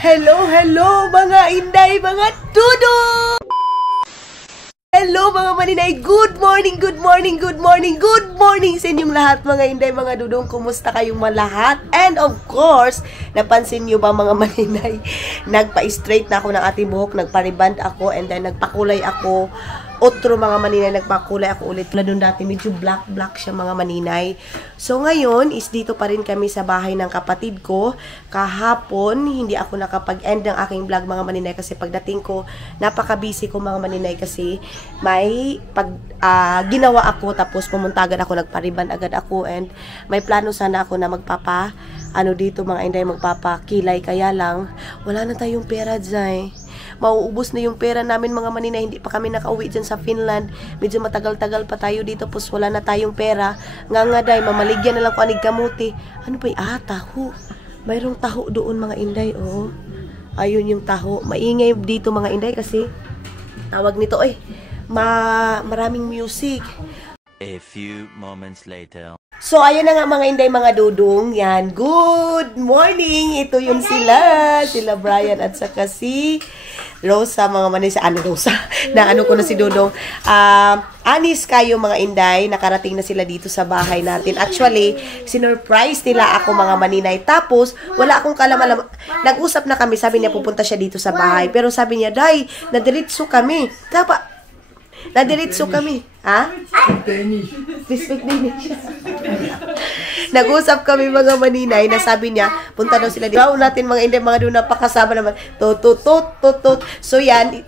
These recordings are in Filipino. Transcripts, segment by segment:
Hello, hello mga inday, mga tudo! Hello mga maninay, good morning, good morning, good morning, good morning sa inyong lahat mga inday, mga dudong, kumusta kayong malahat? And of course, napansin nyo ba mga maninay, nagpa-straight na ako ng ating buhok, nagpa-reband ako, and then nagpakulay ako. Otro mga maninay, nagpakulay ako ulit. Na doon dati, medyo black siya mga maninay. So ngayon, is dito pa rin kami sa bahay ng kapatid ko. Kahapon, hindi ako nakapag-end ng aking vlog mga maninay kasi pagdating ko, napaka-busy ko mga maninay kasi may ginawa ako tapos pumunta agad ako, nagpariban agad ako and may plano sana ako na dito mga inday, magpapakilay, kaya lang, wala na tayong pera dyan. Mauubos na yung pera namin mga maninay, hindi pa kami nakauwi dyan sa Finland. Medyo matagal-tagal pa tayo dito, pues wala na tayong pera. Nga day, mamaligyan na lang ko anig kamuti. Ano ba taho? Mayroong taho doon mga inday, oh. Ayun yung taho. Maingay dito mga inday kasi tawag nito, maraming music. A few moments later. So, ayun na nga mga inday, mga dudong. Yan, good morning! Ito yung sila Brian at saka si Rosa, mga manis. Rosa? Naano ko na si Dudong. Anis kayo mga inday, nakarating na sila dito sa bahay natin. Actually, sinurprise nila ako mga maninay. Tapos, wala akong kalaman. Nag-usap na kami, sabi niya pupunta siya dito sa bahay. Pero sabi niya, Day, nadiritso kami. Nadiritso kami. Ha? Respect Danish. Nag-usap kami mga maninay na sabi niya, punta daw sila dito. Natin mga inday, mga doon napakasama naman. Tot. So yan,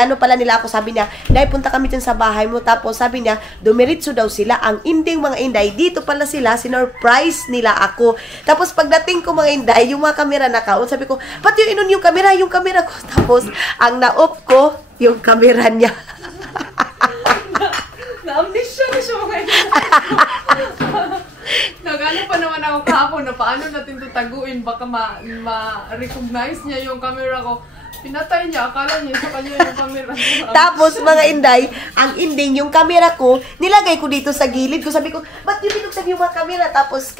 ano pala nila ako, sabi niya, Day, punta kami dyan sa bahay mo. Tapos sabi niya, dumiritso daw sila. Ang inding mga inday, dito pala sila, sinurprise nila ako. Tapos pagdating ko mga inday, yung mga kamera nakaon, sabi ko, ba't yung inon yung kamera ko? Tapos, ang na-off ko, yung kamera niya. Na-amnesia na siya mga ina. Nagano pa naman ako kahapon na paano natin ito taguin, baka ma-recognize niya yung camera ko. Pinatay niya, akala niya sa kanya yung camera. Tapos mga inday, ang ending yung camera ko, nilagay ko dito sa gilid ko. Sabi ko, ba't yung binuksan yung mga camera? Tapos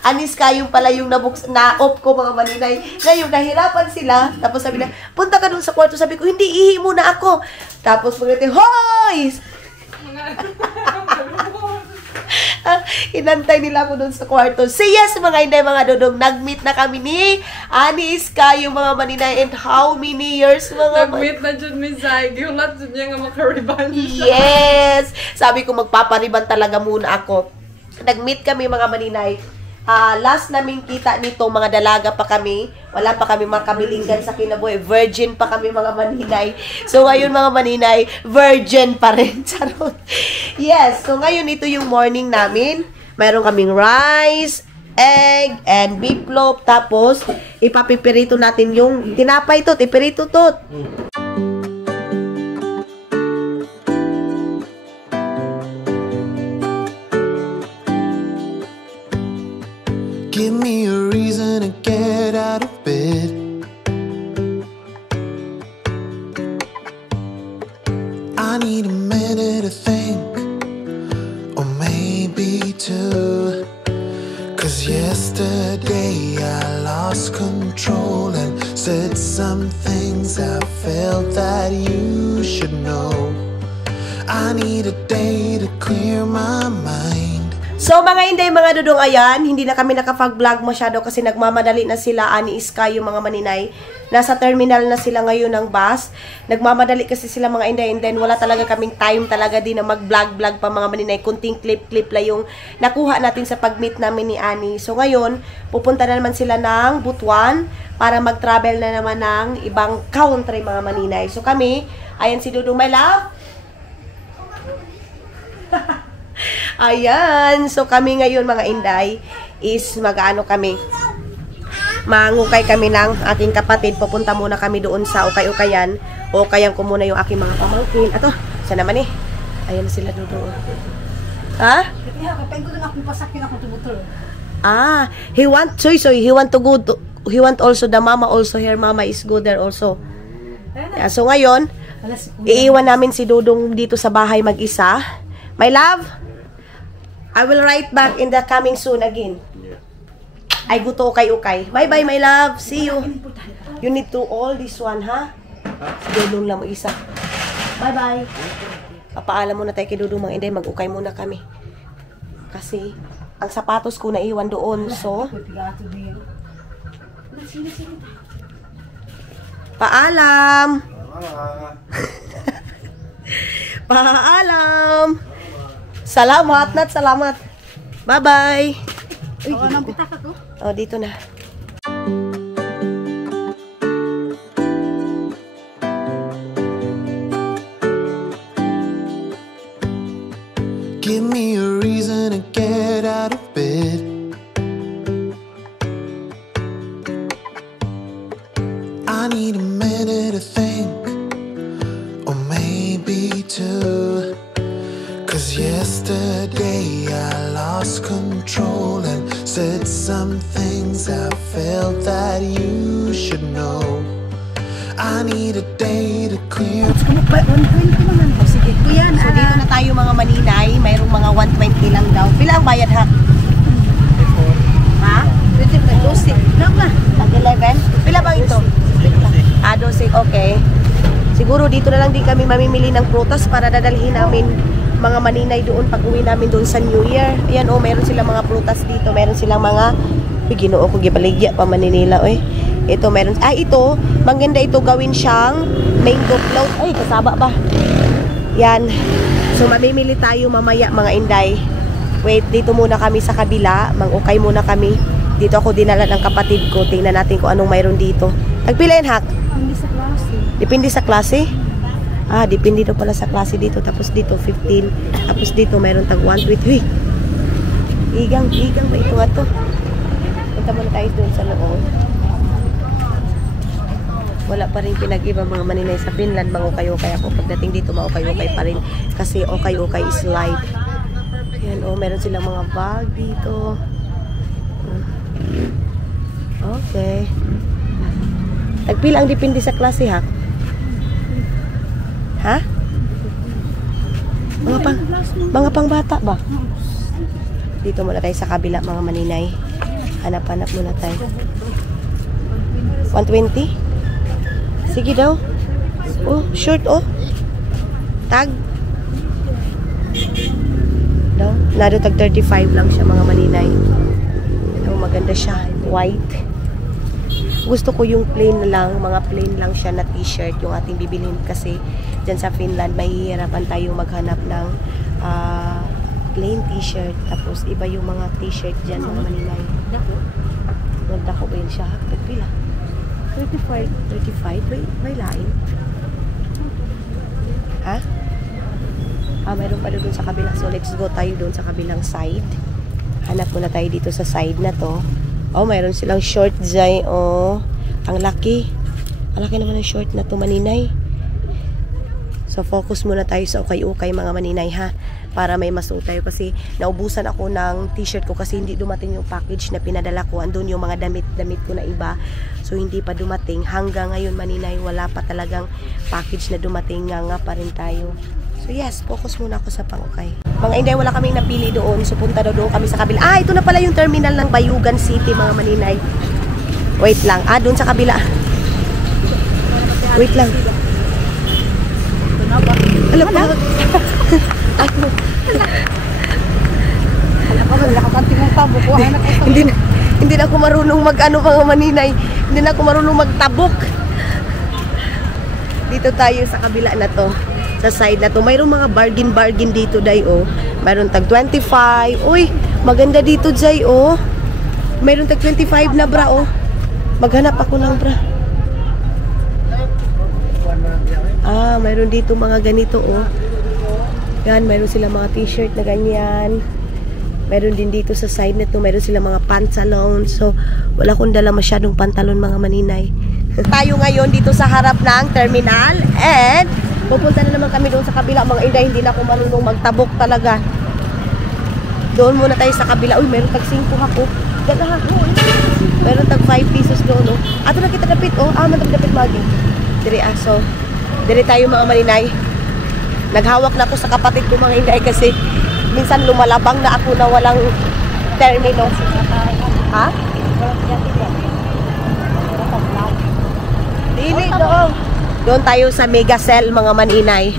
anis yung pala yung na-off ko mga maninay. Ngayon, nahirapan sila. Tapos sabi na, punta ka dun sa kwarto. Sabi ko, hindi, ihi muna ako. Tapos pagdating, hoy! Inantay nila ako doon sa kwarto. So yes, mga inday, mga dudong, nag-meet na kami ni Anis kayo mga maninay, and how many years mga nag-meet na dyan, Miss Zay. Giulat dyan niya nga makariban. Yes! Sabi ko, magpapariban talaga muna ako. Nag-meet kami mga maninay. Last namin kita nito, mga dalaga pa kami. Wala pa kami makabilinggan sa kinabuhi. Virgin pa kami mga maninay. So ngayon mga maninay, virgin pa rin. Charot. Yes, so ngayon ito yung morning namin. Mayroon kaming rice, egg, and beef loaf. Tapos, ipapipirito natin yung tinapay to. Ipirito to. Give me a reason to get out of bed. I need a minute to think, or maybe two. 'Cause yesterday I lost control and said some things I felt that you should know. I need a day to clear my mind. So mga inday, mga dudong, ayan, hindi na kami nakapag-vlog masyado kasi nagmamadali na sila, Ani Iska, yung mga maninay. Nasa terminal na sila ngayon ng bus. Nagmamadali kasi sila mga inday, and then wala talaga kaming time talaga din na mag-vlog pa mga maninay. Kunting clip lang yung nakuha natin sa pag-meet namin ni Ani. So ngayon, pupunta na naman sila ng Butuan para mag-travel na naman ng ibang country mga maninay. So kami, ayan si Dudong, my love. Ayan, so kami ngayon mga inday is mangukay kami ng aking kapatid. Pupunta muna kami doon sa ukay-ukayan. Ukayan ko muna yung aking mga pamangkin. Ato, saan naman ayan sila doon. Ha? He want he want also the mama also, her mama is good there also. Yeah, so ngayon, iiwan namin si Dudong dito sa bahay mag-isa. My love, I will write back in the coming soon again. Ay, guto ukay-ukay. Bye-bye, my love. See you. You need to all this one, ha? Sige, doon lang mo isa. Bye-bye. Papaalam muna tayo kay Dudong mga Inday. Mag-ukay muna kami. Kasi, ang sapatos ko naiwan doon. So, paalam. Paalam. Salamat, Nat. Salamat. Bye-bye. Oh, dito na. Give me a reason to get out of bed. I need a minute to think, or maybe two. 'Cause yesterday I lost control and said some things I felt that you should know. I need a day to clear. Sige. So, dito na tayo mga maninay. Mayroong mga 120 lang daw. Pila ang bayad, ha? Ha? 12. Lang na. Tag 11? Pila bang ito? 12. Okay. Siguro dito na lang din kami mamimili ng prutas para dadalhin namin mga maninay doon pag uwi namin doon sa New Year. Ayan, oh, meron silang mga prutas dito. Meron silang mga... Uy, ginoo ko gibaligya pa maninila, oy. Ito, meron... ito. Maganda ito gawin siyang mango float. Ay, kasaba ba? Yan. So, mamimili tayo mamaya, mga Inday. Wait, dito muna kami sa kabila. Mang-ukay muna kami. Dito ako dinala ng kapatid ko. Tingnan natin kung anong mayroon dito. Nagpila yun, Hak? Hindi sa klase. Depende sa klase? Ah, depende daw pala sa klase dito. Tapos dito, 15. Tapos dito, mayroon tag 120. Huy! Igang ba ito nga to? Punta muna tayo doon sa loob. Wala pa rin pinag-iba mga maninay sa Finland. Mang-ukay-ukay ako. Pagdating dito, maukay-ukay pa rin. Kasi ukay-ukay is light. Ayan, oh, meron silang mga bag dito. Okay. Tagpila ang depende sa klase, ha? Ha? Mga pang bata ba? Dito muna tayo sa kabila, mga maninay. Hanap-hanap muna tayo. 120? Sige daw. Oh, short, oh. Tag. Daw. Nado tag 35 lang siya, mga maninay. Oh, maganda siya. White. Gusto ko yung plain lang, mga plain lang siya na t-shirt yung ating bibilhin kasi dyan sa Finland mahihirapan tayo maghanap ng plain t-shirt. Tapos iba yung mga t-shirt dyan, mga maninay. Dako ba yun siya? Pagpila? 35. 35? May lain. Ha? Mayroon pa doon sa kabila. So let's go tayo doon sa kabilang side. Hanap muna tayo dito sa side na to. Oh, mayroon silang short dyan. Oh, ang laki. Ang laki naman ng short na to, maninay. So, focus muna tayo sa ukay-ukay, mga maninay, ha? Para may masuot tayo. Kasi, naubusan ako ng t-shirt ko kasi hindi dumating yung package na pinadala ko. Andun yung mga damit ko na iba. So, hindi pa dumating. Hanggang ngayon, maninay, wala pa talagang package na dumating. Nga pa rin tayo. So yes, focus muna ako sa pang-ukay. Mga Inday, wala kaming napili doon. So punta daw doon kami sa kabila. Ito na pala yung terminal ng Bayugan City, mga maninay. Wait lang. Doon sa kabila. Wait lang. Alam pa. Alam pa, nakakanting ang tabo ko. Hindi na ako marunong mga maninay. Hindi na ako marunong magtabok. Dito tayo sa kabila na to. Sa side na to. Mayroong mga bargain dito, day, oh. Mayroong tag 25. Uy, maganda dito, day, oh. Mayroong tag 25 na, bra, oh. Maghanap ako ng bra. Mayroon dito mga ganito, oh. Yan, mayroon sila mga t-shirt na ganyan. Mayroon din dito sa side na to. Mayroon sila mga pantalon. So, wala akong dala masyadong pantalon, mga maninay. Tayo ngayon dito sa harap ng terminal. And pupunta na naman kami doon sa kabila, mga Inday. Hindi na ako marunong magtabok talaga. Doon muna tayo sa kabila. Uy, meron tag 5 ako. Ganda ako. Meron tag 5 pesos doon, oh. Ato na kita dapit, oh. Matapit magi. Dire, so, dire tayo, mga maninay. Naghawak na ako sa kapatid ko, mga Inday, kasi minsan lumalabang na ako na walang termino. Ha? Dili doon. Doon tayo sa Mega Cell, mga maninay.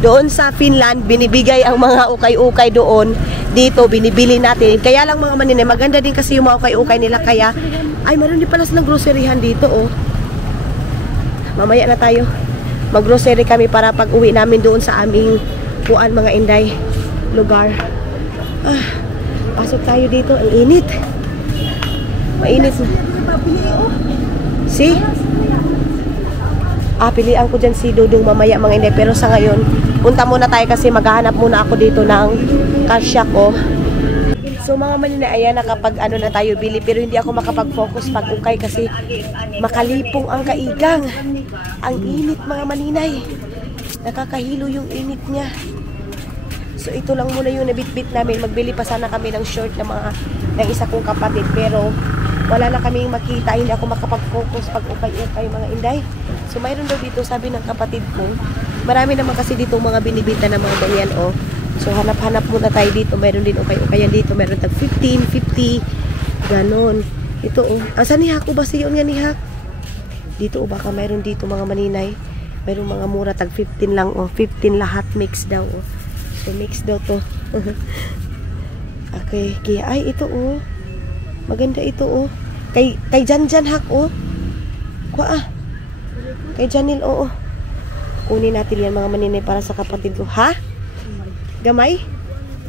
Doon sa Finland, binibigay ang mga ukay-ukay doon. Dito, binibili natin. Kaya lang mga maninay, maganda din kasi yung mga ukay-ukay nila. Kaya, ay, meron din pala silang groceryhan dito, oh. Mamaya na tayo. Mag-grocery kami para pag-uwi namin doon sa aming puan, mga inday, lugar. Ah, pasok tayo dito. Ang init. Mainit. See? Pilihan ko dyan si Dudong mamaya, mga inday. Pero sa ngayon, punta muna tayo kasi maghahanap muna ako dito ng kasya ko. So mga maninay, ayan, nakapag ano na tayo bili. Pero hindi ako makapag-focus pag ukay kasi makalipong ang kaigang. Ang init, mga maninay. Nakakahilo yung init niya. So ito lang muna yung nabitbit namin. Magbili pa sana kami ng short ng isa kong kapatid. Pero wala na kaming makita. Hindi ako makapag-focus pag ukay-ukay, mga inday. So mayroon daw dito, sabi ng kapatid ko. Marami naman kasi dito mga binibita ng mga ganyan, oh. So hanap-hanap muna tayo dito. Mayroon din ukay-ukayan dito. Mayroon tag 15, 50. Ganon. Ito, oh. Asa ni Hak? Ba siyon nga ni Hak? Dito, oh. Baka mayroon dito mga maninay. Mayroon mga mura. Tag 15 lang, oh. 15 lahat mix daw, oh. So mix daw to. Okay. Kaya, ay, ito, oh. Maganda ito, oh. Kay Janjan, Hak, oh. Kwa, Kay Janil, oo. Kunin natin yan, mga maninay, para sa kapatid ko. Ha? Gamay?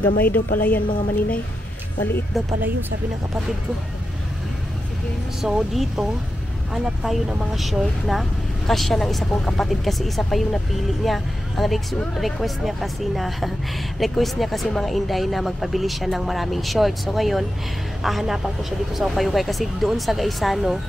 Gamay daw pala yan, mga maninay. Maliit daw pala yun, sabi ng kapatid ko. So, dito, hanap tayo ng mga short na kasya ng isa kong kapatid kasi isa pa yung napili niya. Ang request niya kasi mga inday na magpabili siya ng maraming short. So, ngayon, hahanapan ko siya dito sa ukay-ukay kasi doon sa Gaisano,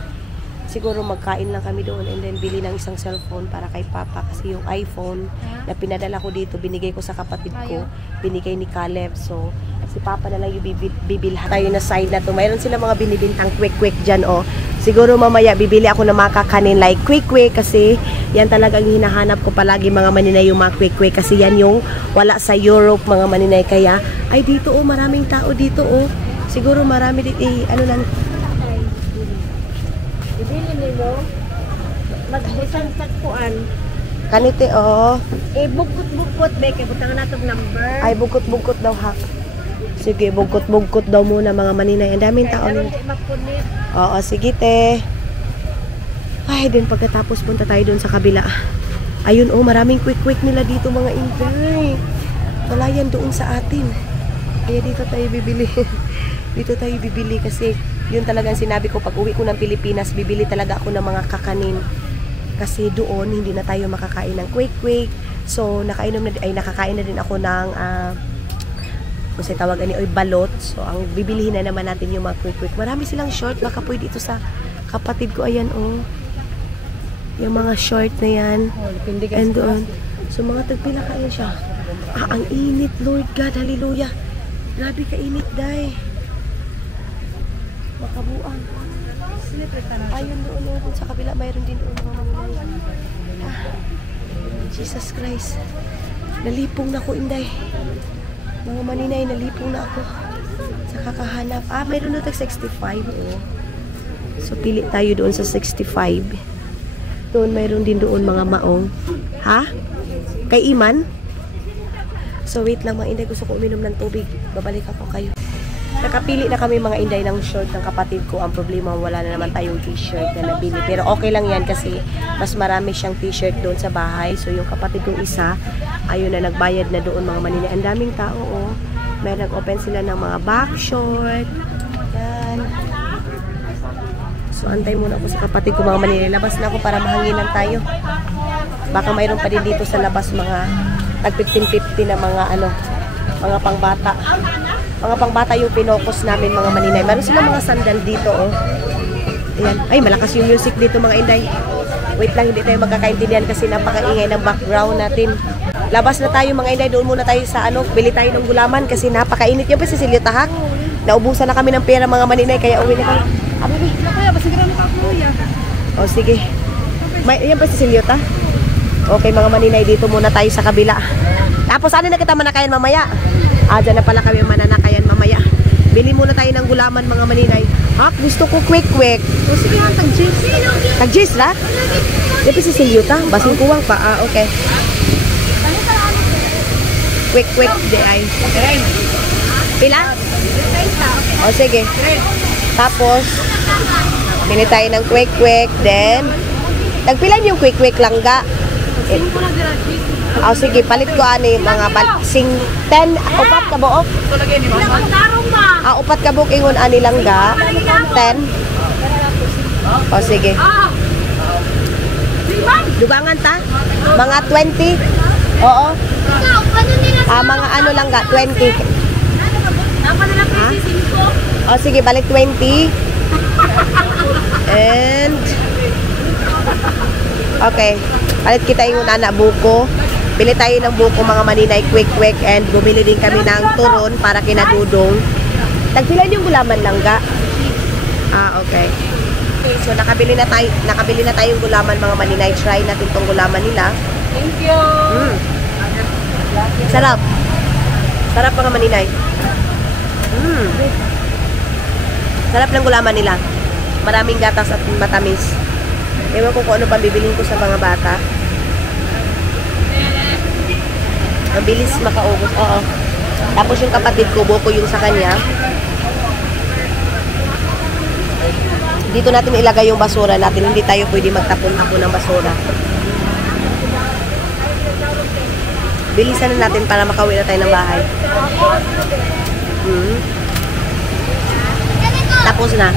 siguro magkain lang kami doon and then bili ng isang cellphone para kay Papa kasi yung iPhone na pinadala ko dito, binigay ko sa kapatid ko, binigay ni Caleb. So, si Papa na lang yung bibilhan tayo na side na to. Mayroon sila mga binibintang quick dyan, oh. Siguro mamaya bibili ako ng mga kakanin like quick kasi yan talagang hinahanap ko palagi, mga maninay, yung mga quick kasi yan yung wala sa Europe, mga maninay. Kaya, ay dito, oh, maraming tao dito, oh. Siguro marami dito, ano lang, magbusan sa kuan. Kanite, oh. Bukot-bukot, beke. Butangan natong number. Ay, bukot-bukot daw, Hak. Sige, bukot-bukot daw muna, mga maninay. Ang daming tao nito. Oo, sige, te. Ay, din pagkatapos punta tayo dun sa kabila. Ayun, oh, maraming quick nila dito, mga inday. Wala yan doon sa atin. Kaya dito tayo bibili. Dito tayo bibili kasi yun talagang sinabi ko, pag uwi ko ng Pilipinas, bibili talaga ako ng mga kakanin. Kasi doon, hindi na tayo makakain ng quick. So, nakakain na din ako ng, kung sa'yo tawagan ni, balot. So, ang bibilihin na naman natin yung mga quick. Marami silang short, baka pwede dito sa kapatid ko. Ayan, oh. Yung mga short na yan. And doon. So, mga tagpila kayo siya. Ang init, Lord God, hallelujah. Grabe ka init, day. Makabuang. Ayun doon sa kabila, mayroon din doon mga maninay. Jesus Christ. Nalipong na ako, inday. Mga maninay, nalipong na ako sa kakahanap. Mayroon na tag 65. Oh. So, pili tayo doon sa 65. Doon, mayroon din doon mga maong. Ha? Kay Iman? So, wait lang, mga inday. Gusto ko uminom ng tubig. Babalik ako kayo. Nakapili na kami, mga inday, ng short ng kapatid ko. Ang problema, wala na naman tayong t-shirt na nabili. Pero okay lang yan kasi mas marami siyang t-shirt doon sa bahay. So yung kapatid kong isa, ayun na, nagbayad na doon, mga maninay. Ang daming tao, oh. May nag-open sila ng mga back short. Yan. So antay muna ako sa kapatid ko, mga maninay. Labas na ako para mahanginan tayo. Baka mayroon pa din dito sa labas mga tag 15-50 na mga mga pangbata. Mga pangbata yung pinokos namin, mga maninay. Meron sila mga sandal dito, oh. Ayan. Ay, malakas yung music dito, mga inday. Wait lang, hindi tayo magkakaintindihan kasi napakaingay ng background natin. Labas na tayo, mga inday. Doon muna tayo sa bili tayo ng gulaman kasi napakainit. Yan pa si Silyo Tahak. Naubusan na kami ng pera, mga maninay, kaya uwi na kami. Abi, kuya, basigran ka, kuya. Oh, sige. Yan pa si Silyo Tahak. Okay, mga maninay, dito muna tayo sa kabila. Tapos, ano na kita manakayan mamaya? Dyan na pala kami mananakayan mamaya. Bili muna tayo ng gulaman, mga maninay. Ha? Gusto ko quick. O sige nga, tag-jeans. Tag-jeans ra? Di si Silyuta. Basin kuwang pa. Ah, okay. Quick di ay. Pila? O sige. Tapos, bili tayo ng quick. Then, nagpilan yung quick lang ga. O sige, palit ko ani mga sing 10, upat ka buok. Upat ka buok ingon ani lang ga. 10. O sige. Dugangan ta? Mga 20. Oo. Mga ano lang ga, 20. O sige, balik 20. And okay. Palit kita yung anak buko. Bili tayo ng buko mga maninay, quick. And bumili din kami ng turon para kinadudong. Tagpilan yung gulaman lang ga. Ah, okay. So nakabili na tayo yung gulaman mga maninay. Try natin tong gulaman nila. Thank you. Sarap. Sarap mga maninay. Sarap ng gulaman nila. Maraming gatas at matamis. Ewan ko kung ano pa bibilin ko sa mga bata. Ang bilis makaubos. Oo. Tapos yung kapatid ko, buko yung sa kanya. Dito natin ilagay yung basura natin. Hindi tayo pwede magtapon-tapon ng basura. Bilisan na natin para makauwi na tayo ng bahay. Tapos na.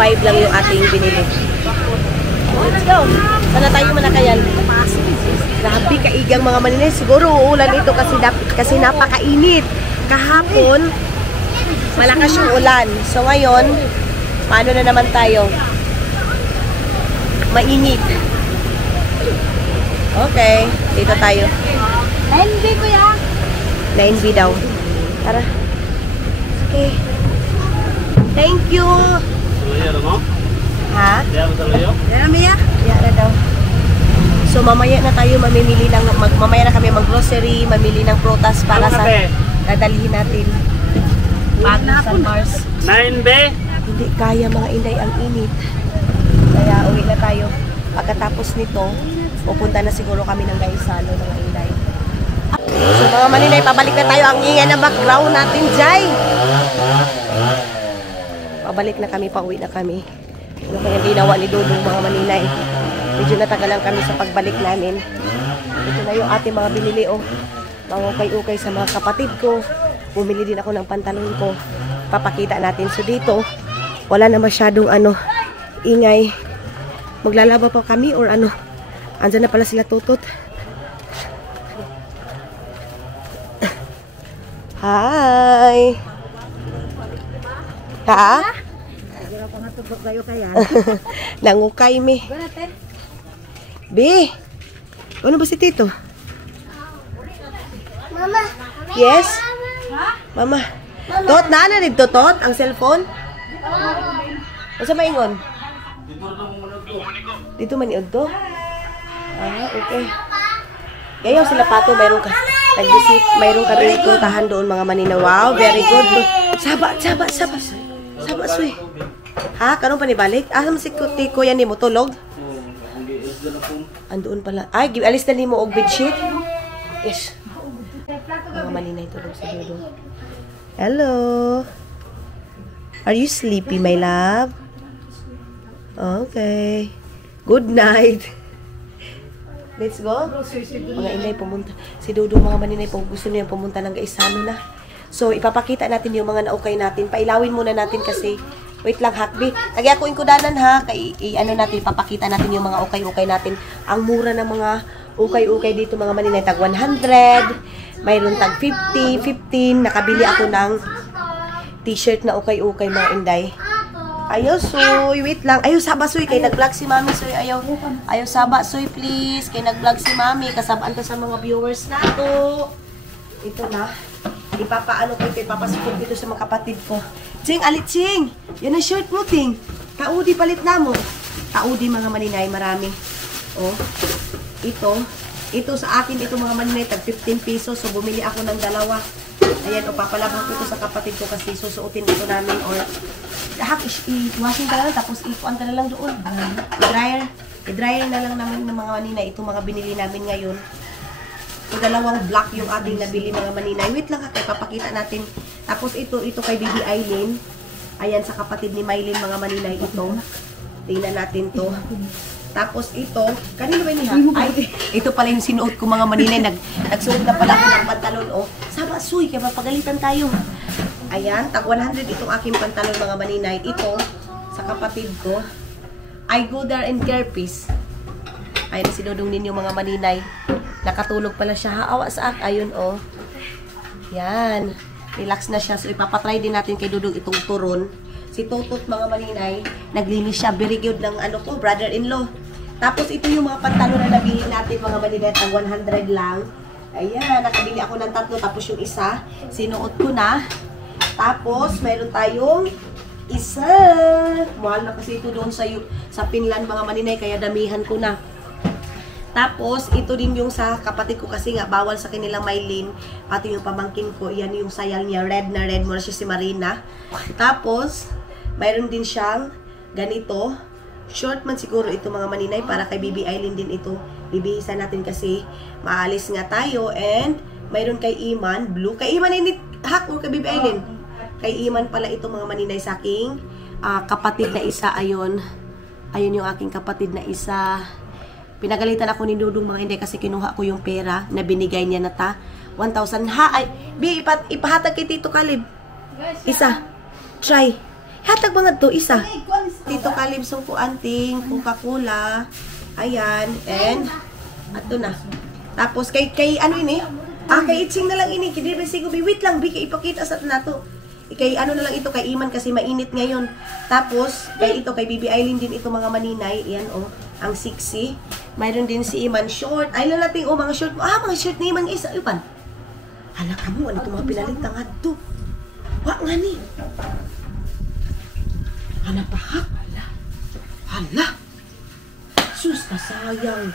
5 lang yung ating binili. Let's go. Sana tayo manakayan. Grabe kaigang mga maninay. Siguro uulan ito kasi napakainit. Kahapon, malakas yung ulan. So ngayon, paano na naman tayo? Mainit. Okay, dito tayo. 9B kuya. 9B daw. Tara. Okay. Thank you. Ha? Yara daw. So mamaya na tayo mamimili ng mamaya na kami mag-grocery, mamili ng prutas para sa dadalhin natin. Bago sa Mars. 9B? Hindi kaya mga inday ang init. Kaya uwi na tayo. Pagkatapos nito, pupunta na siguro kami ng Gaisano mga inday. So mga maninay, pabalik na tayo. Ang ingay na background natin, Jai. Pabalik na kami, pauwi na kami. Ano kaya ginawa ni Dudong mga maninay? Medyo natagalan kami sa pagbalik namin. Ito na yung ating mga binili, oh. Mga ukay-ukay sa mga kapatid ko. Bumili din ako ng pantalon ko. Papakita natin. So dito, wala na masyadong ingay. Maglalaba pa kami or ano. Andyan na pala sila tutot. Hi! Ha? Nangukay mi. Be, ano ba si Tito? Mama. Yes? Mama. Tot, na dito, Tot? Ang cellphone? Ano sa maingon? Dito maniod to? Ah, okay. Ngayon sila pato, mayroon ka. Nag-visit, mayroon kami puntahan doon mga manina. Wow, very good. Saba, suy. Ha? Kanong panibalik? Asa si Kuya ni mo tulog? Andoon pala. Ay, alis na ni mo og bedsheet? Yes. Mga maninay tulog sa dulo. Hello. Are you sleepy, my love? Okay. Good night. Let's go. Mga inay pumunta. Si Dodo mga maninay po gusto niya pumunta ng Gaisano na. So ipapakita natin yung mga naukay natin. Pailawin muna natin kasi wait lang hakbi. Lagi ako inkudanan ha. Ano natin ipapakita natin yung mga ukay-ukay natin. Ang mura ng mga ukay-ukay dito mga maninay tag 100. Mayroon tag 50, 15. Nakabili ako ng t-shirt na ukay-ukay mga inday. Ayaw, Soy. Wait lang. Ayaw, Saba, Soy. Kay nag-vlog si Mami, Soy. Ayaw, Saba, Soy, please. Kay nag-vlog si Mami. Kasabaan to sa mga viewers na to. Ito na. Ipapaano ko ito. Ipapasipon dito sa mga kapatid ko. Ching, alit, Ching. Yan ang shirt mo, Ting. Kaudi, palit na mo. Kaudi, mga maninay. Marami. Oh. Ito sa akin. Ito, mga maninay. Tag 15 pesos. So, bumili ako ng dalawa. Ayan, o papalabang ko ito sa kapatid ko kasi susuotin ito namin or i-washing ka na lang, tapos ipuan ka na lang doon. I-dryer na lang namin ng mga maninay. Ito mga binili namin ngayon. So, dalawang block yung ating nabili mga maninay. Wait lang kaya papakita natin. Tapos ito kay Baby Aileen. Ayan, sa kapatid ni Mylene mga maninay. Ito. Tingnan natin to. Tapos ito, kanino ba niya? Ay, ito pala yung sinuot ko mga maninay. Nagsuot na pala ako ng pantalon. Oh, sama, suy, kaya mapagalitan tayo. Ayan, tag 100 itong aking pantalon mga maninay. Ito, sa kapatid ko. I go there and care peace. Ayun, sinudong ninyo mga maninay. Nakatulog pala siya. Haawa sa ak. Ayun, oh. Yan. Relax na siya. So, ipapatry din natin kay Dudong itong turon. Si Tutot, mga maninay, naglinis siya. Very good ng ano ko, brother-in-law. Tapos, ito yung mga pantalon na nabili natin, mga maninay. Ang 100 lang. Ayan, nakabili ako ng 3. Tapos, yung isa, sinuot ko na. Tapos, mayroon tayong isa. Mahal na kasi ito doon sa Finland, mga maninay. Kaya damihan ko na. Tapos, ito din yung sa kapatid ko kasi nga, bawal sa kanilang Mylene. Pati yung pamangkin ko, yan yung sayal niya, red na red. Mura siya si Marina. Tapos, mayroon din siyang ganito. Short man siguro ito mga maninay, para kay Baby Aileen din ito. Bibihisan natin kasi maalis nga tayo. And, mayroon kay Iman, blue. Kay Iman ini hak or kay Baby Aileen? Kay Iman pala ito mga maninay sa aking kapatid na isa. Ayun yung aking kapatid na isa. Pinagalitan ako ni Dudong mga hindi kasi kinuha ko yung pera na binigay niya na 1,000. Ha, ay, ipahatag kay Tito Caleb. Isa. Try. Hatag mga to, isa. Tito Caleb, sungko anting, Coca-Cola. Ayan. And, ato na. Tapos, kay ano ini? Kay Itsing na lang ini. Kaya sigo, wait lang, kay ipakita sa nato. Kay ano na lang ito, kay Iman kasi mainit ngayon. Tapos, kay Baby Aileen din ito mga maninay. Ayan, oh. Ang sexy. Mayroon din si Iman short. Ay, lang natin, oh, mga short. Mga short ni Iman isa. Ipan. Hala ka mo, ano ito mga pinalitang hadto? Wa nga ni. Hala pa, ha? Hala. Sus, kasayang.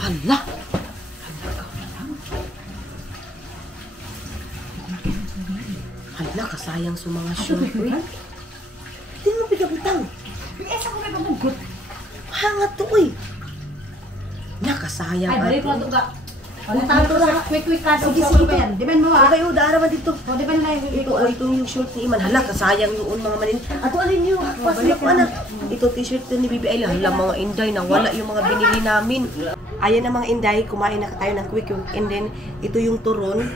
Hala. Hala, kasayang sa mga short. Hindi mo bigabutang. Esa ko may pamugot. Hangat to, uy. Nakasayang. Ay, balik mo ito ka. Tato ra. Quick ka. Sige, yan. Di ba mo Okay, dara man dito. O, di ba na Ito yung short ni Iman. Hala, kasayang yun mga manin. Ato alin yun. Pasok ko na. Ito t-shirt ni Bibi Aileen. Hala, mga inday. Nawala yung mga binili namin. Ayan na mga inday. Kumain na tayo ng quick. And then, ito yung turon.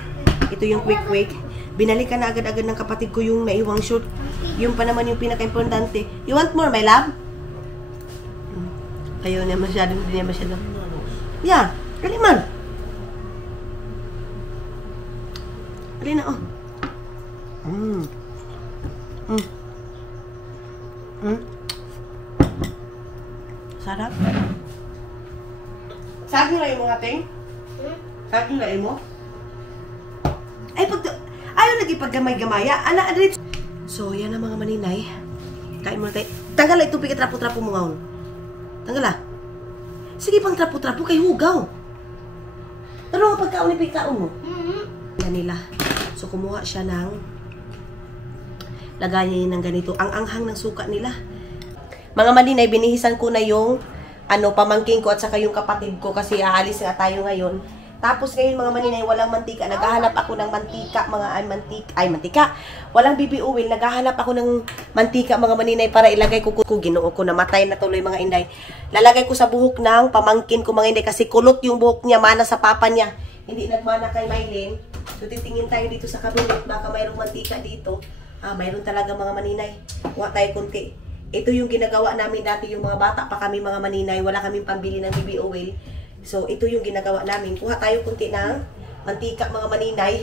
Ito yung quick. Binalikan na agad-agad ng kapatid ko yung naiwang short. Yung pa naman yung pinaka-importante. You want more, my love? Ayaw niya masyado. Hindi niya masyado. Yeah. Dali man. Dali na, oh. Sarap. Saging lang yung mga ting? Saging lang mo? Ay, ayaw lagi paggamay-gamaya. So, yan ang mga maninay. Kain mo na tayo. Tanggal ito, trapo-trapo mo ngayon. Tanggal ah. Sige pang trapo-trapo kay hugaw. Pero nga pagkaon ni pagkaon mo. Nila. So, kumuha siya ng lagayan ng ganito. Ang anghang ng suka nila. Mga maninay, binihisan ko na yung pamangking ko at saka yung kapatid ko kasi aalis nga tayo ngayon. Tapos ngayon mga maninay, walang mantika. Naghahanap ako ng mantika, mantika. Walang BB oil. Naghahanap ako ng mantika mga maninay para ilagay ko. Ginoo ko, namatay na tuloy mga inday. Lalagay ko sa buhok ng pamangkin ko mga inday kasi kulot yung buhok niya, mana sa papa niya. Hindi nagmana kay Mylene. So titingin tayo dito sa kabinet, baka mayroong mantika dito. Mayroon talaga mga maninay. Kuha tayo kunti. Ito yung ginagawa namin dati, yung mga bata pa kami mga maninay. Wala kaming pambili ng BB oil. So, ito yung ginagawa namin. Kuha tayo kunti ng mantika, mga maninay.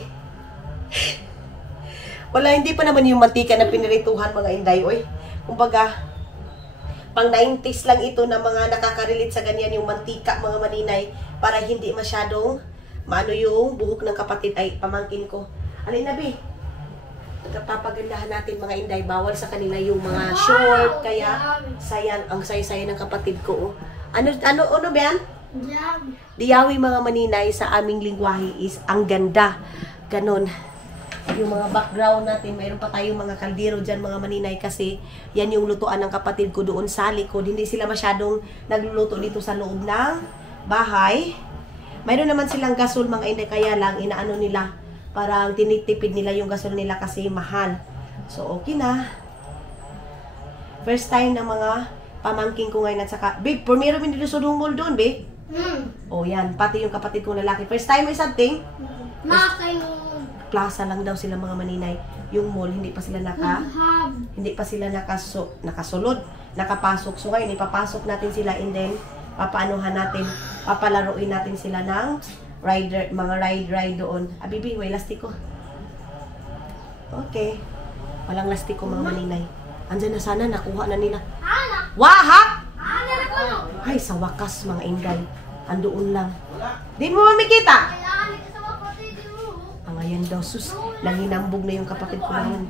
Wala, hindi pa naman yung mantika na pinirituhan, mga inday. Oy, kumbaga, pang 90s lang ito na mga nakaka-relate sa ganyan yung mantika, mga maninay. Para hindi masyadong maano yung buhok ng kapatid ay pamangkin ko. Alin na, Bi? Kapapagandahan natin, mga inday. Bawal sa kanila yung mga short. Kaya, sayang, ang saya-saya ng kapatid ko. Ano ba yan? Diyawi mga maninay sa aming lingwahe is ang ganda. Ganon. yung mga background natin. Mayroon pa tayong mga kaldero dyan, mga maninay, kasi yan yung lutuan ng kapatid ko doon sa likod. Hindi sila masyadong nagluluto dito sa loob ng bahay. Mayroon naman silang gasol, mga inday, kaya lang inaano nila, parang tinitipid nila yung gasol nila kasi mahal. So, okay na. First time ng mga pamangking ko ngayon at saka, babe, primero min dito sa dumol doon, babe. O yan, pati yung kapatid kong lalaki. First time or something? Plaza lang daw sila, mga maninay. Yung mall, hindi pa sila nakasulod, nakapasok. So ngayon, ipapasok natin sila and then papaanuhan natin, papalaruin natin sila ng rider, mga ride doon. Bibi, may lastiko. Okay. Walang lastiko, mga maninay. Andyan na sana, nakuha na nila. Wahak! Ay, sa wakas, mga inday. Andoon lang. Di mo mamikita? Ang ayan daw, sus. Nanginambog na yung kapatid ko ngayon.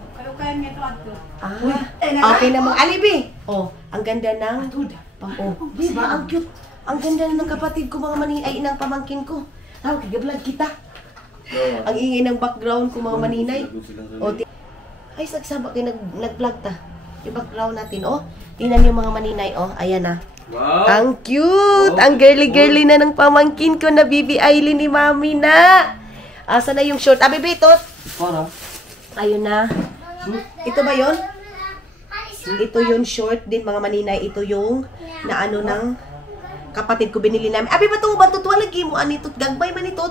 Okay na, mga alibi. Oh, ang ganda ng... Oh, diba? Ang cute. Ang ganda ng kapatid ko, mga maninay. Ay, ng pamangkin ko. Kagablog kita. Ang ingay ng background ko, mga maninay. Oh, ay, sagsabak kayo nag-vlog ta. Yung background natin, oh. Tingnan yung mga maninay, oh. Ayan na. Wow. Ang cute! Ang girly-girly na ng pamangkin ko na Bibi Aileen ni Mami na. Asa na yung short? Bibi, ito. Ayun na. Ito ba yun? Ito yung short din, mga maninay. Ito yung naano ng kapatid ko binili namin. Ba ito ba? Tutwa lagi mo. Anitot. Gagbay man ito.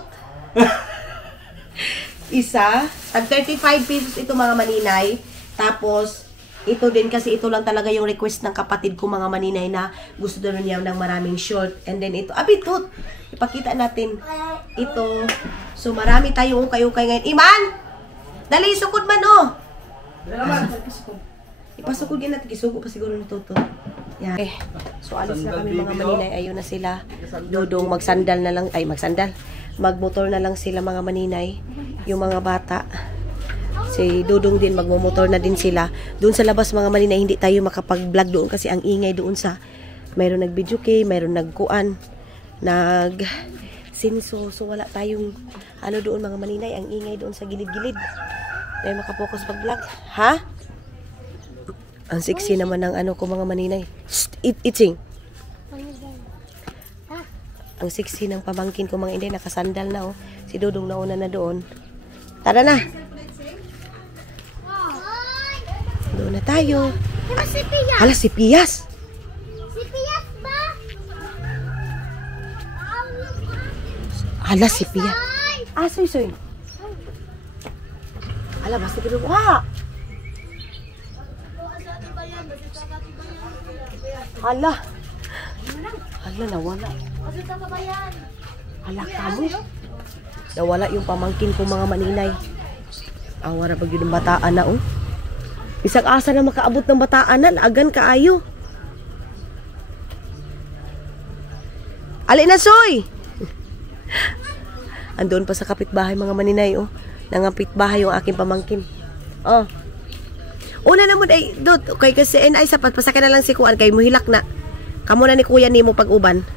Isa. Tag 35 pesos ito, mga maninay. Tapos, ito din kasi ito lang talaga yung request ng kapatid ko, mga maninay, na gusto daw niya ng maraming short. And then ito, ito, ipakita natin. Ito. So, marami tayong ukay-ukay ngayon. Iman! Dali, sukod man, oh! Ipasukod yan natin. Kisugo pa siguro nito to. Yan. Okay. So, alis na kami, mga maninay. Ayun na sila. Dudong magsandal na lang. Ay, magsandal. Magmotor na lang sila, mga maninay. Yung mga bata. Si Dudong din, magmumotor na din sila. Doon sa labas, mga maninay, hindi tayo makapag-vlog doon kasi ang ingay doon sa mayroon nag-video kay, mayroon nagkuan, nag-sinso. So, wala tayong ano doon, mga maninay. Ang ingay doon sa gilid-gilid. Tayo makapokus pag-vlog. Ha? Ang sexy naman ng ano ko, mga maninay. Itching. Ang sexy ng pamangkin ko, mga inday. Nakasandal na, oh. Si Dudong nauna na doon. Tara na. Doon na tayo. Hala, si Pias. Si Pias ba? Hala, si Pias. Soy. Hala, basta ka doon. Hala, nawala. Hala, kamu. Nawala yung pamangkin ko, mga maninay. Awara pag yun ng bataan na, oh. Isang asa na makaabot ng bataan na, agan kaayo. Alin na, Soy! Andoon pa sa kapitbahay, mga maninay, oh. Nangapitbahay yung aking pamangkin. Oh. Una na mo, ay, dot, okay, kasi, ay, sapat, pasakyan na lang si Kuan, kay muhilak na. Kamu na ni Kuya ni mo pag-uban.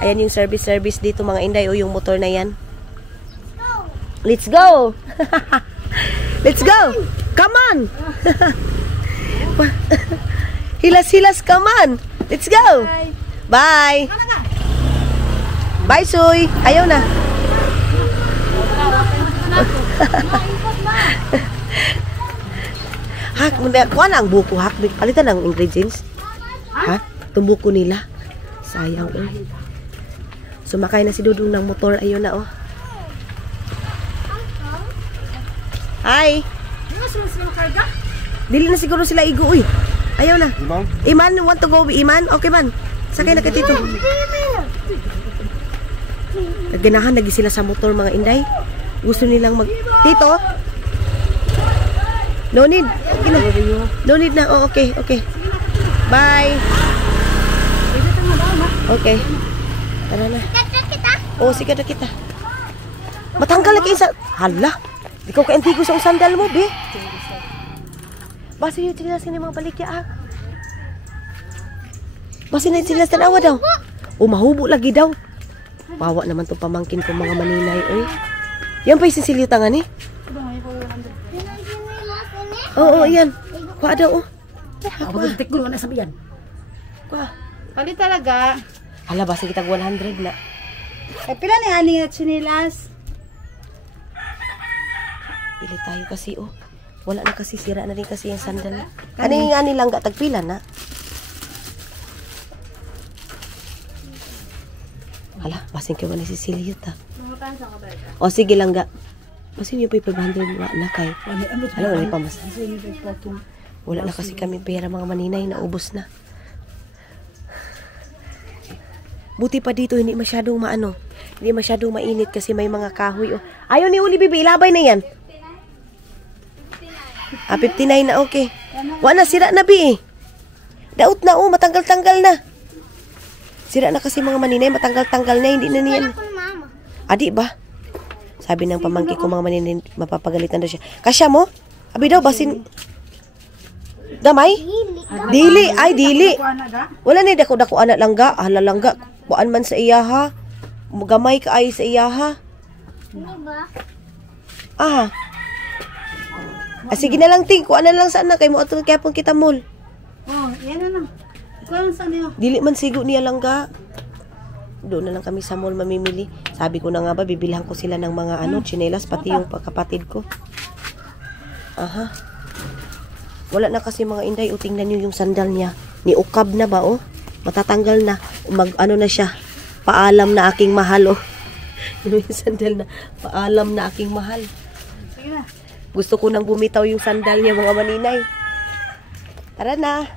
Ayan yung service dito, mga inday, oh, yung motor na yan. Let's go! Let's go! Come on! Hilas-hilas, come on! Let's go! Bye! Bye, Soy! Ayaw na! Hak, kuha na ang buko, hak. Palitan ang ingredients. Ha? Itong buko nila. Sayang, oh. Sumakay na si Dudong ng motor. Ayun na, oh. Hi! Dili na siguro sila igo, uy. Ayaw na. Iman, want to go with Iman? Okay man. Sakay na ka dito. Naganahan lagi sila sa motor, mga inday. Gusto nilang Tito? No need. Okay na. No need na. Oh, okay. Bye. Okay. Tara na. Oh, sikat na kita. Matanggal lagi sa... Hala. Ikaw ka-antigo sa sandal mo, be. Basta yung sinilasin ng mga balikya, ah. Basta na yung sinilasin awa daw. O, mahubo lagi daw. Bawa naman itong pamangkin ko, mga maninay, oy. Yan pa yung sisilyo tangan, eh. Oo, yan. Kuha daw, oh. Ako mag-tik ko na sabihan. Kuha. Palit talaga. Hala, basta kitag 100 na. Ay, pila ni ani at sinilas? Pili tayo kasi, oh. Wala na kasi, sira na rin kasi yung sandal. Ano yung ani lang, tagpila na? Hala, basing kayo ni Cecilia ta. O, sige lang ga. Basing yung 500 na kay. Ano, wala pa mas. Wala na kasi kami pera mga maninay, naubos na. Buti pa dito, hindi masyadong maano. Hindi masyadong mainit kasi may mga kahoy. Oh. Ayaw ni Uli Bibi, ilabay na yan. 59 na, okay. Wala, sira na bi eh. Daot na, oh, matanggal-tanggal na. Sira na kasi mga maninay, matanggal-tanggal na, hindi na niyan. Adi ba? Sabi ng pamangkin ko mga maninay, mapapagalitan daw siya. Kasya mo? Abi daw, basin... Damay? Dili, ay dili. Wala na, dako-dako anak langga, halalangga. Buan man sa iya ha. Gamay ka ay sa iya ha. Ah. Sige na lang ting, kuha na lang sana kay mo ato kaya pong kita mall. Oh, yan na lang. Kuha lang sa niyo. Dili man sigo niya langga. Doon na lang kami sa mall mamimili. Sabi ko na nga ba, bibilhan ko sila ng mga tsinelas, pati yung kapatid ko. Aha. Wala na kasi mga inday, tingnan nyo yung sandal niya. Niukab na ba, oh? Matatanggal na. Ano na siya. Paalam na aking mahal, oh. Yung sandal na. Paalam na aking mahal. Sige na. Gusto ko nang bumitaw yung sandal niya, mga maninay. Tara na.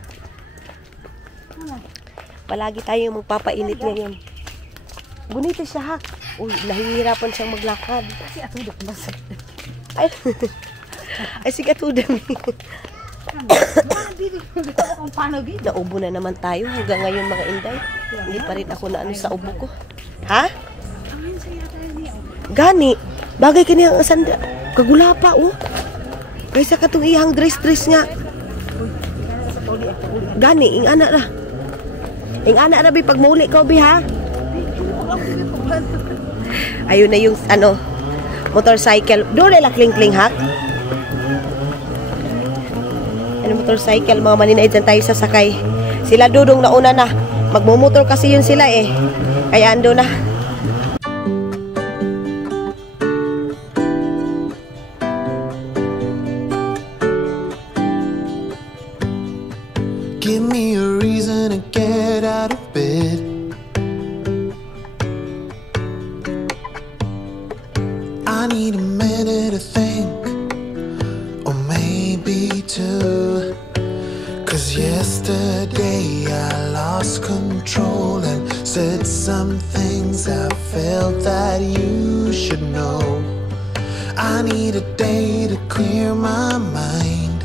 Palagi tayo magpapainit ngayon. Gunito siya, ha? Uy, nahihirapan siyang maglakad. Kasi atudok mas. Ay, ay sige, atudok. Naubo na naman tayo hanggang ngayon mga inday. Hindi pa rin ako na ano sa ubo ko. Ha? Gani. Bagay ka niya ang sanda. Kagula pa, oh. Kaysa katong ihang dress-dress nga. Gani, ing anak ra. Ing anak ra, bi, pag mauli ko, bi, ha? Ayun na yung, motorcycle. Doon nila kling-kling, ha? Motorcycle, mga maninay, dyan tayo sasakay. Sila dudong na una na. Magmumotor kasi yun sila, eh. Kaya ando na. Give me a reason to get out of bed. I need a minute to think, or maybe two. 'Cause yesterday I lost control and said some things I felt that you should know. I need a day to clear my mind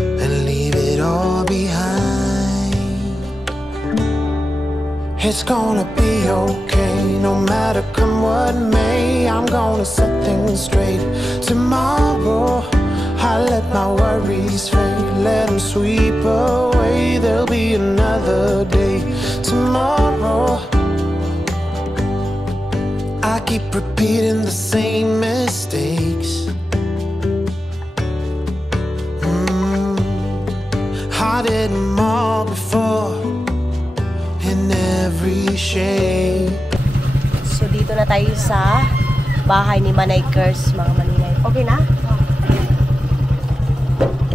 and leave it all behind. It's gonna be okay, no matter come what may. I'm gonna set things straight. Tomorrow I'll let my worries fade, let them sweep away. There'll be another day tomorrow. I keep repeating the same mistakes. I did them all before, in every shape. So, dito na tayo sa bahay ni Manay Curse, mga maninay. Okay na?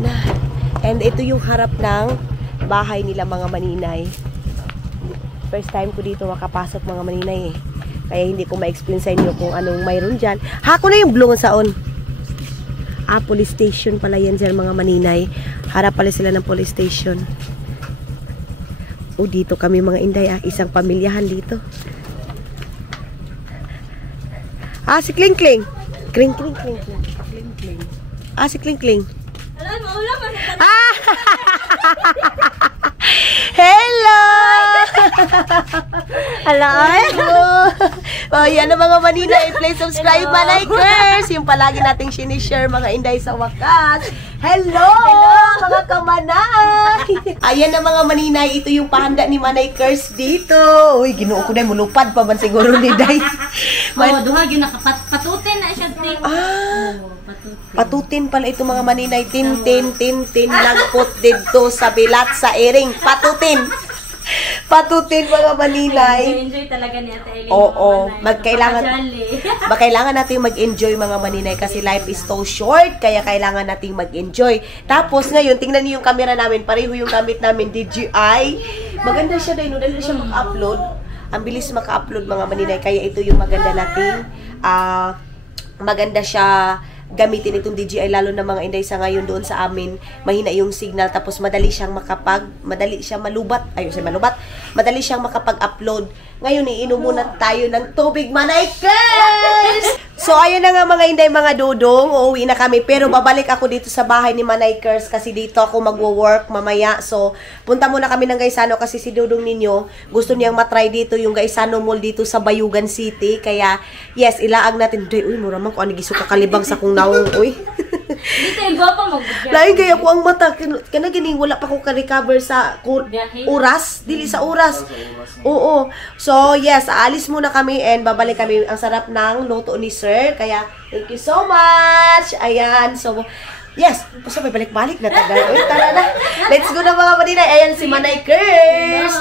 Na. And ito yung harap ng bahay nila, mga maninay. First time ko dito makapasok, mga maninay, eh. Kaya hindi ko ma-explain sa inyo kung anong mayroon dyan. Hako na yung blue saon. Police station pala yan dyan, mga maninay. Harap pala sila ng police station. Dito kami, mga inday, isang pamilyahan dito. Si Kling Kling. Kling Kling Kling Kling. Kling Kling. Si Kling Kling. Hello! Hala ay. Oh, yan ang mga maninay. Please subscribe, Manaykers. Yung palagi nating sinishare mga inday sa wakas. Hello, mga kamanay. Ayan ang mga maninay. Ito yung pahanda ni Manaykers dito. Uy, ginuo ko na. Mulupad pa man siguro ni Day. Duhag yun nakapatutin na siya. Patutin pala ito mga maninay. Tin, lagpot dito sa bilat sa iring. Patutin mga maninay. Enjoy talaga ni Ate Eileen. Oo, kailangan natin mag-enjoy mga maninay kasi life is so short, kaya kailangan nating mag-enjoy. Tapos ngayon, tingnan niyo yung camera namin, pareho yung gamit namin, DJI. Maganda siya dahil, dahil siya maka-upload. Ang bilis maka-upload mga maninay, kaya ito yung maganda nating, maganda siya gamitin itong DJI, lalo na mga inday sa ngayon doon sa amin, mahina yung signal, tapos madali siyang madali siyang madali siyang makapag-upload. Ngayon, iinom muna tayo ng tubig, Manaykers! So, ayun na nga mga inday, mga dudong, uuwi na kami, pero babalik ako dito sa bahay ni Manaykers kasi dito ako magwo-work mamaya. So, punta muna kami ng Gaisano kasi si dudong ninyo, gusto niyang matry dito yung Gaisano Mall dito sa Bayugan City. Kaya, yes, ilaag natin. Uy, mura man ko, giso kakalibang sa kong naong, uy. Dito yung pa mag-bigyan. Lain kaya ko ang mata. Kana gini, wala pa ko ka-recover sa oras. Dili sa oras. Oo. So, yes, aalis muna kami and babalik kami. Ang sarap ng luto ni Sir. Kaya, thank you so much. Ayan. So, yes. Basta may balik-balik na tagal. Uy, tara na. Let's go na mga maninay. Ayan si Manaykers.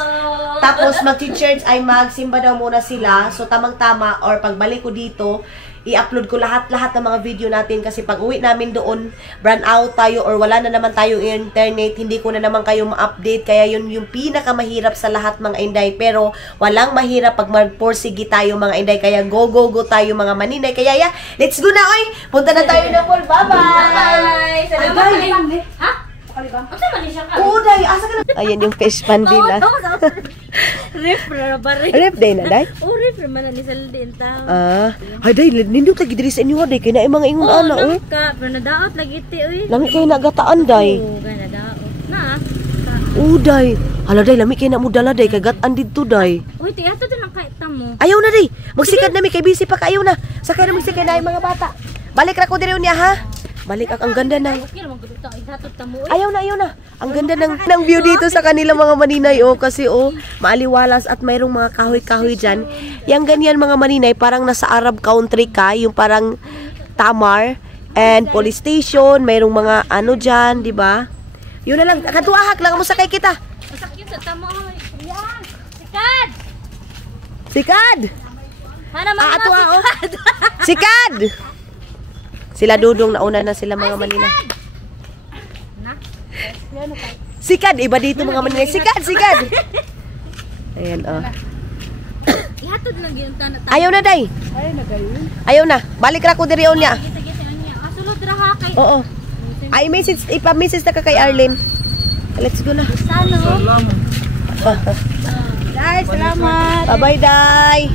Tapos, mag-church ay magsimba daw muna sila. So, tamang-tama. Or pagbalik ko dito, i-upload ko lahat ng mga video natin kasi pag uwi namin doon, brand out tayo or wala na naman tayong internet, hindi ko na naman kayo ma-update. Kaya yun yung pinakamahirap sa lahat mga inday. Pero walang mahirap pag mag-porsigi tayo mga inday. Kaya go tayo mga maninay. Kaya yeah, let's go na oy! Punta na tayo ng mall. Bye-bye! Salamat kayo. Ha? Ano ba niya ka? Uday! Asa ka na? Ayan yung fish pan nila. Ref na ba rin? Ref day na, day? Ref naman na ni Saldin tao. Ay, day, nindot lagi diri sa inyo, day. Kaya na yung mga ingon ana, oy. Pero nadaot lagi iti, oy. Lami kayo nagataan, day. Oo, nadaot. Day. Hala, day, lami kayo na mo dala, day. Kagataan dito, day. Uy, tiyato to ng kaita mo. Ayaw na, day. Magsikad na, may kay busy pa kayo na. Sakay na magsikad na yung mga bata. Balik ra ko diri niya, ha? Balik ang ganda ng... Ayaw na. Ang ganda ng view dito sa kanila mga maninay, oh. Kasi, oh, maaliwalas at mayroong mga kahoy-kahoy dyan. Yang ganyan mga maninay, parang nasa Arab country ka. Yung parang Tamar and police station. Mayroong mga ano dyan, di ba? Yun na lang. Katuahak lang mo sakay kita. Masakit sa tamo. Yan. Sikad! Mana mga sikad? Sikad! Sila dudong, nauna na sila mga maninay. Sikad! Iba dito mga maninay. Sikad! Ayan, oh. Ihatod lang yung tanat. Ayaw na, day. Ayaw na. Balik ra ko diri on niya. Sulod ra ha kay. Oo. Ay, message, ipa-message na ka kay Arlene. Let's go na. Salamat. Day, salamat. Bye-bye, day.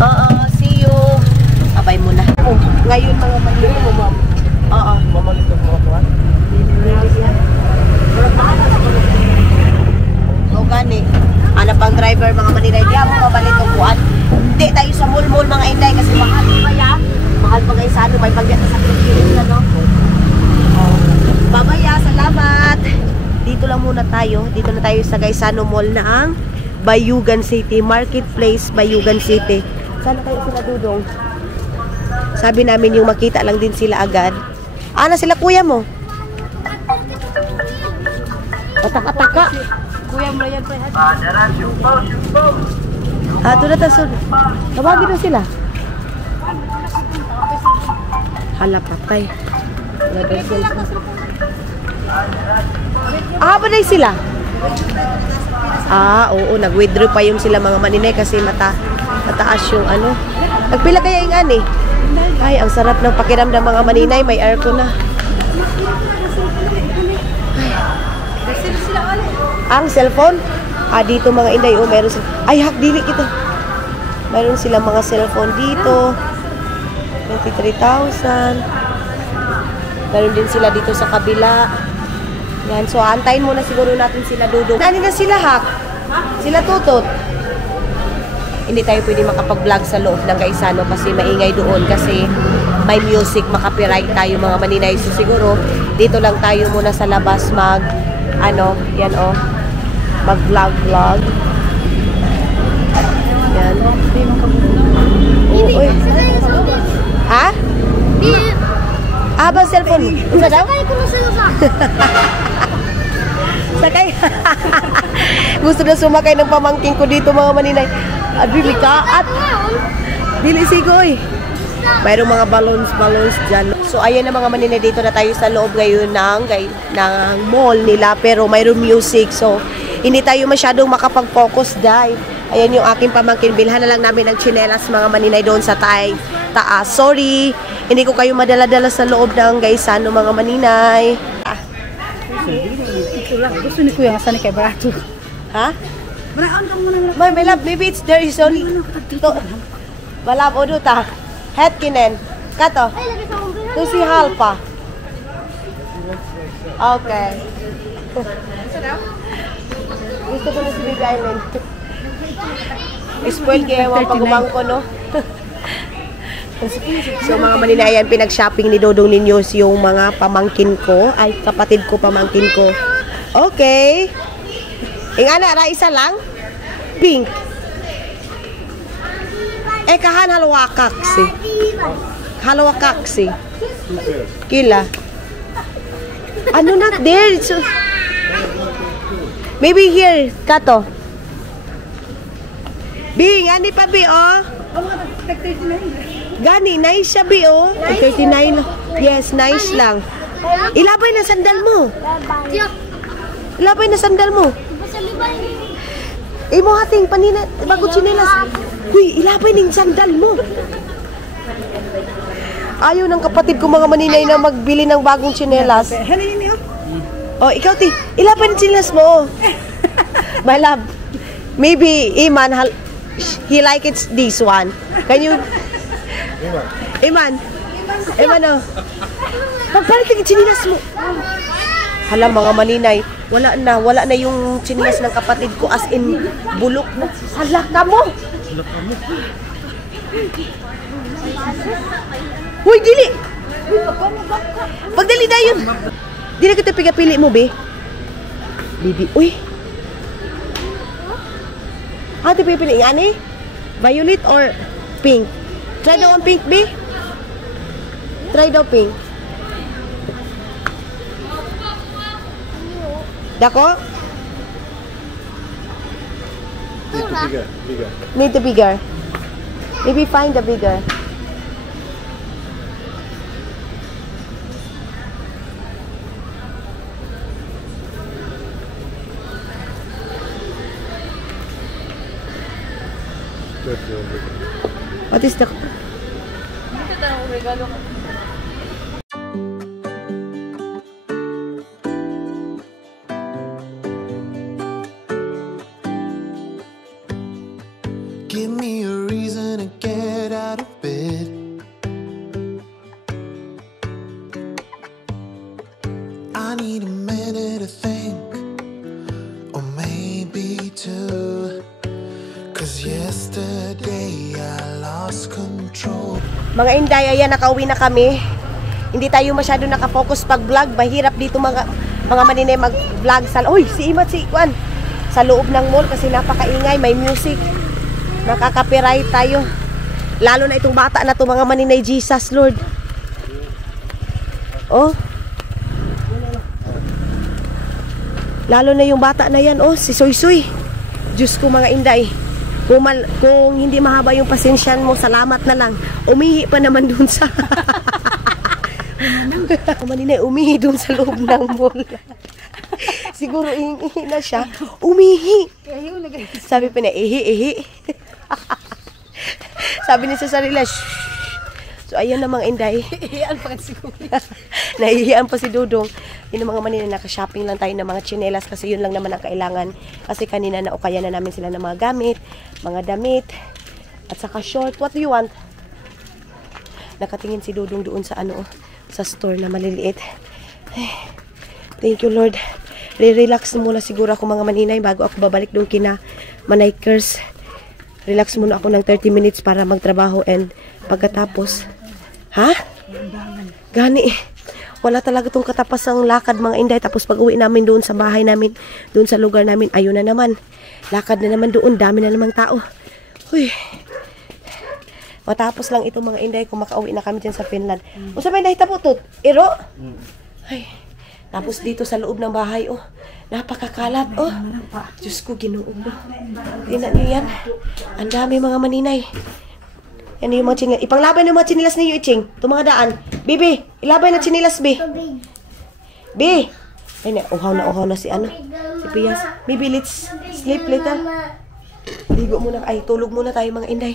Oo, see you. Bye muna. Oh, ngayon mga maninay mo, ma'am. Oo. Mamalik ng mga tuwan. O gani. Ano pang driver mga maninay? Di ako mabalik ng buwan. Hindi tayo sa mall mga inday kasi mahal pa ya. Mahal pa guys sa ano. May pagyat na sa Pilipinas na, no? Bye-bye, salamat. Dito lang muna tayo. Dito na tayo sa Gaisano Mall na ang Bayugan City. Marketplace, Bayugan City. Sana kayo sila dudong. Sabi namin yung makita lang din sila agad. Ana sila kuya mo? Pataka-taka. Kuya mo yan pa. Ito na tasod. Tawagin na sila. Hala, patay. Ba na sila? Oo. Nag-withdraw pa yung sila mga maninay kasi mataas yung ano. Nagpila kaya yung ani? Ay, ang sarap ng pakiramdam mga maninay. May aircon na. Ang cellphone? Dito mga inday. Meron sila. Ay, dili kita. Meron silang mga cellphone dito. 23,000. Meron din sila dito sa kabila. Yan. So, antayin muna siguro natin sila dudong. Nani na sila, hak? Sila tutot. Hindi tayo pwede makapag-vlog sa loob ng Gaisano kasi maingay doon kasi may music, makapiright tayo mga maninay. So siguro, dito lang tayo muna sa labas yan mag-vlog. Yan. Uy. Ha? Ba cellphone? Isa daw? Sakay. Gusto na sumakay ng pamangking ko dito mga maninay. Dili ka at dili sigoy. Mayroong mga balloons dyan. So ayan na mga maninay, dito na tayo sa loob ngayon ng mall nila pero mayroong music. So hindi tayo masyadong makapag-focus dahil ayan yung aking pamangkin. Bilhan na lang namin ng tsinelas mga maninay doon sa taas. Sorry, hindi ko kayo madala-dala sa loob ng Gaisano mga maninay. Gusto ni Kuya, saan kay barato? Ha? My love, maybe it's there is only Balab o duta. Hetkinen. Kato. Tu si Halpa. Okay. Gusto ko na si Big Island. Spoil kaya mga pagumang ko, no? So mga maninayan, pinag-shopping ni Dodong ninyo yung mga pamangkin ko. Ay, kapatid ko, pamangkin ko. Okay. Ingana, isa lang? Pink. Kahan halawakaksi. Halawakaksi. Kila. Ano not there? So, maybe here, Kato. Bing, ani pa bi, oh? Gani, nice siya bi, oh? 39. Yes, nice lang. Ilabay na sandal mo. Ilabay na sandal mo. Imo hating panina bago tsinelas. Huy, ilabay ning sandal mo. Ayaw ng kapatid ko mga maninay na magbili ng bagong tsinelas. Oh, ikaw ti, ilabay ng tsinelas mo. My love, maybe Iman he like it this one. Can you Iman, oh. Pagpalit ng tsinelas mo. Hala mga maninay, wala na yung tsinelas ng kapatid ko as in bulok na. Hala ka mo. Huy, dili. Pagdali na yun. Dili kita pigapili mo, be. Bibi, uy. Ate pipili nga ni? Violet or pink? Try daw ang pink, be. Try daw pink. Dako? Need the bigger. Maybe find the bigger. What is the... Give me a reason to get out of bed. I need a minute to think, or maybe two. 'Cause yesterday I lost control. Mga Inday, ayan, nakauwi na kami. Hindi tayo masyado nakafocus pag-vlog. Mahirap dito mga maninay mag-vlog sa... Uy, si Imat, si Juan. Sa loob ng mall kasi napakaingay, may music. Nakaka-copyright tayo. Lalo na itong bata na to mga maninay, Jesus Lord. Oh. Lalo na yung bata na yan, oh, si Soy Soy. Diyos ko mga Inday. Kung hindi mahaba yung pasensyan mo, salamat na lang. Umihi pa naman dun sa... Maninay, umihi dun sa loob ng mall. Siguro ihi na siya. Umihi. Sabi pa na, ihi. Sabi niya sa sarili, shh. So, ayan na mga Inday. Nahihiyan pa si Kuya. Nahihiyan pa si Dodong. Yun ang mga maninay, naka-shopping lang tayo ng mga tsinelas kasi yun lang naman ang kailangan. Kasi kanina naukaya na namin sila ng mga gamit, mga damit, at saka short. What do you want? Nakatingin si Dodong doon sa sa store na maliliit. Thank you, Lord. Re-relax muna siguro ako mga maninay bago ako babalik doon kina Manaykers. Relax muna ako ng 30 minutes para magtrabaho and pagkatapos, ha? Gani. Wala talaga tong katapasang lakad mga inday. Tapos pag uwi namin doon sa bahay namin, doon sa lugar namin, ayun na naman. Lakad na naman doon, dami na namang tao. Uy. Matapos lang itong mga inday kung makauwi na kami dyan sa Finland. O sa may nahita po to? Iro? Ay. Tapos dito sa loob ng bahay, oh. Napakakalat, oh. Diyos ko, Ginoo ko. Tingnan niyo yan. Ang dami mga maninay. Yan yung mga chinilas. Ipanglaban yung mga chinilas niyo, Iching. Itong mga daan. Bibi, ilabay na chinilas, Bi. Bi. Ay na, uhaw na si ano. Si Pias. Bibi, let's sleep later. Ligo muna. Ay, tulog muna tayo mga inday.